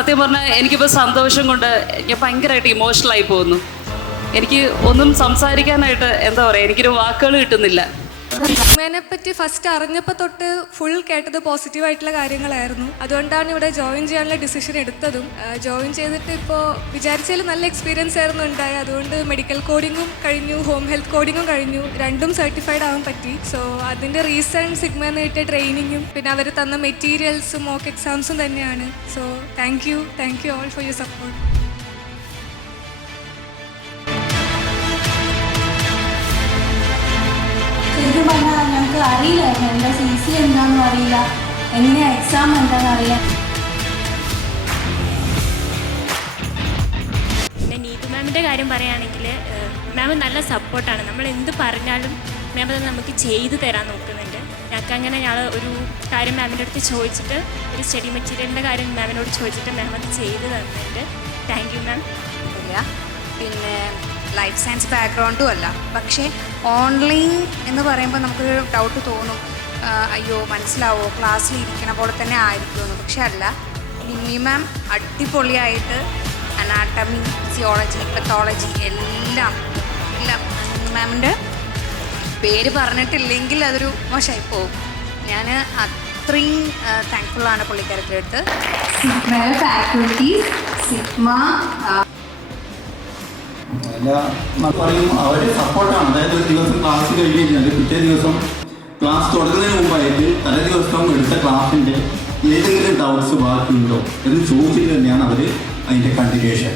സത്യം പറഞ്ഞാൽ എനിക്കിപ്പോൾ സന്തോഷം കൊണ്ട് ഞാൻ ഭയങ്കരമായിട്ട് ഇമോഷണലായി പോകുന്നു. എനിക്ക് ഒന്നും സംസാരിക്കാനായിട്ട് എന്താ പറയുക, എനിക്കൊരു വാക്കുകൾ കിട്ടുന്നില്ല. പറ്റി ഫസ്റ്റ് അറിഞ്ഞപ്പോൾ തൊട്ട് ഫുൾ കേട്ടത് പോസിറ്റീവായിട്ടുള്ള കാര്യങ്ങളായിരുന്നു. അതുകൊണ്ടാണ് ഇവിടെ ജോയിൻ ചെയ്യാനുള്ള ഡിസിഷൻ എടുത്തതും. ജോയിൻ ചെയ്തിട്ട് ഇപ്പോൾ വിചാരിച്ചതിൽ നല്ല എക്സ്പീരിയൻസ് ആയിരുന്നു ഉണ്ടായി. അതുകൊണ്ട് മെഡിക്കൽ കോഡിങ്ങും കഴിഞ്ഞു, ഹോം ഹെൽത്ത് കോഡിങ്ങും കഴിഞ്ഞു, രണ്ടും സർട്ടിഫൈഡ് ആവാൻ പറ്റി. സോ അതിൻ്റെ റീസൺ സിഗ്മയെന്ന് കിട്ടിയ ട്രെയിനിങ്ങും പിന്നെ അവർ തന്ന മെറ്റീരിയൽസും മോക്ക് എക്സാംസും തന്നെയാണ്. So thank you all for your support. ശരിക്കും പറഞ്ഞാൽ ഞങ്ങൾക്ക് അറിയില്ലായിരുന്നു എന്താ CC എന്താണെന്നും അറിയില്ല, എങ്ങനെയാണ് എക്സാം എന്താണെന്ന് അറിയാം. പിന്നെ നീതു മാമിൻ്റെ കാര്യം പറയുകയാണെങ്കിൽ മാം നല്ല സപ്പോർട്ടാണ്. നമ്മൾ എന്ത് പറഞ്ഞാലും മാം അത് നമുക്ക് ചെയ്തു തരാൻ നോക്കുന്നുണ്ട്. ഞങ്ങൾക്ക് അങ്ങനെ ഞങ്ങൾ ഒരു കാര്യം മാമിൻ്റെ അടുത്ത് ചോദിച്ചിട്ട്, ഒരു സ്റ്റഡി മെറ്റീരിയലിൻ്റെ കാര്യം മാമിനോട് ചോദിച്ചിട്ട് മാം അത് ചെയ്തു തന്നിട്ടുണ്ട്. Thank you ma'am. ഇല്ല, പിന്നെ ലൈഫ് സയൻസ് ബാക്ക്ഗ്രൗണ്ടും അല്ല, പക്ഷേ ഓൺലൈൻ എന്ന് പറയുമ്പോൾ നമുക്കൊരു ഡൗട്ട് തോന്നും, അയ്യോ മനസ്സിലാവോ, ക്ലാസ്സിൽ ഇരിക്കണ പോലെ തന്നെ ആയിരിക്കുമെന്ന്. പക്ഷെ അല്ല, ലിമ്മി മാം അടിപൊളിയായിട്ട് അനാട്ടമി, ഫിസിയോളജി, പത്തോളജി എല്ലാം മാമിൻ്റെ പേര് പറഞ്ഞിട്ടില്ലെങ്കിൽ അതൊരു മോശമായി പോകും. ഞാൻ അത്രയും താങ്ക്ഫുള്ളാണ് പുള്ളിക്കാരത്തെ അടുത്ത്. സിഗ്മയുടെ ഫാക്കൽറ്റീസ്, സിഗ്മ പറയും അവരുടെ സപ്പോർട്ടാണ്. അതായത് ഒരു ദിവസം ക്ലാസ് കഴിഞ്ഞ് കഴിഞ്ഞാൽ പിറ്റേ ദിവസം ക്ലാസ് തുടങ്ങുന്നതിന് മുമ്പായിട്ട് തലേ ദിവസം എടുത്ത ക്ലാസ്സിൻ്റെ ഏതെങ്കിലും ഡൗട്ട്സ് ബാക്കിയുണ്ടോ എന്ന് ചോദിച്ചിട്ട് തന്നെയാണ് അവർ അതിൻ്റെ കണ്ടിന്യൂഷൻ.